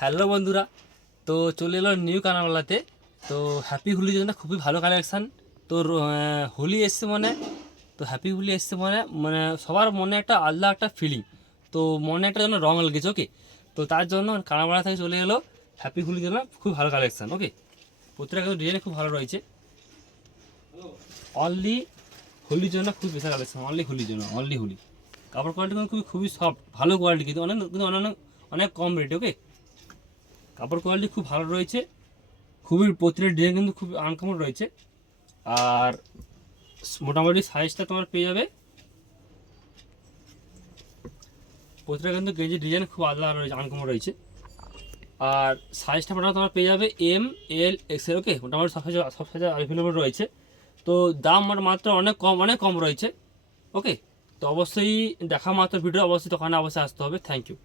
Hello বন্ধুরা, তো চলে এলো নিউ কানাওয়ালাতে। তো হ্যাপি হোলির জন্য খুবই ভালো কালেকশান। তো হোলি এসছে মানে, তো হ্যাপি হোলি এসছে মানে মানে সবার মনে একটা আলাদা একটা ফিলিং, তো মনে একটা যেন রং লেগেছে। ওকে, তো তার জন্য কানাওয়ালা থেকে চলে এলো হ্যাপি হোলির জন্য খুব ভালো কালেকশান। ওকে, প্রত্যেকটা কিন্তু ডিজাইন খুব ভালো রয়েছে। অনলি হোলির জন্য খুব বেশি কালেকশান, অনলি হোলির জন্য, অনলি হোলি। কাপড় কোয়ালিটি কিন্তু খুবই সফট, ভালো কোয়ালিটি, কিন্তু অনেক অনেক কম রেটে। ওকে, কাপড় কোয়ালিটি খুব ভালো রয়েছে, খুবই প্রতিটা ডিজাইন কিন্তু খুব আনকমন রয়েছে। আর মোটামুটি সাইজটা তোমার পেয়ে যাবে, প্রতিটা কিন্তু গেঞ্জি ডিজাইন খুব আলাদা রয়েছে, আনকমন রয়েছে। আর সাইজটা মোটামুটি তোমার পেয়ে যাবে এম, এল, এক্সেল। ওকে, মোটামুটি সব সাইজ অ্যাভেলেবল রয়েছে। তো দাম মাত্র অনেক কম রয়েছে। ওকে, তো অবশ্যই দেখা মাত্র ভিডিও অবশ্যই দোকানে অবশ্যই আসতে হবে। Thank you.